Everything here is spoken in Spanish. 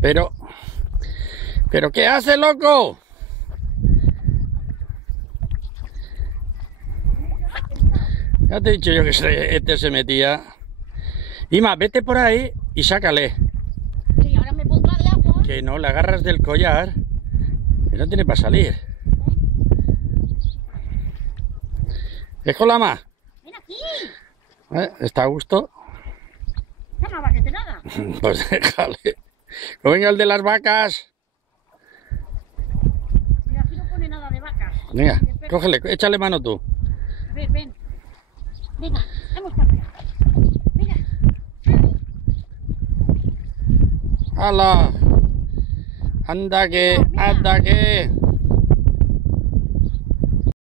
Pero ¿qué hace, loco? Ya te he dicho yo que este se metía. Ima, vete por ahí y sácale. Sí, ahora me pondrá de agua. Que no, le agarras del collar. Que no tiene para salir. Escolama. Ven aquí. ¿Está a gusto? No me bajes de nada. Pues déjale. Que venga el de las vacas. Mira, aquí no pone nada de vacas. Venga, cógele, échale mano tú. A ver, ven. Venga, vamos para allá. Venga. ¡Hala! ¡Anda que! ¡Anda que!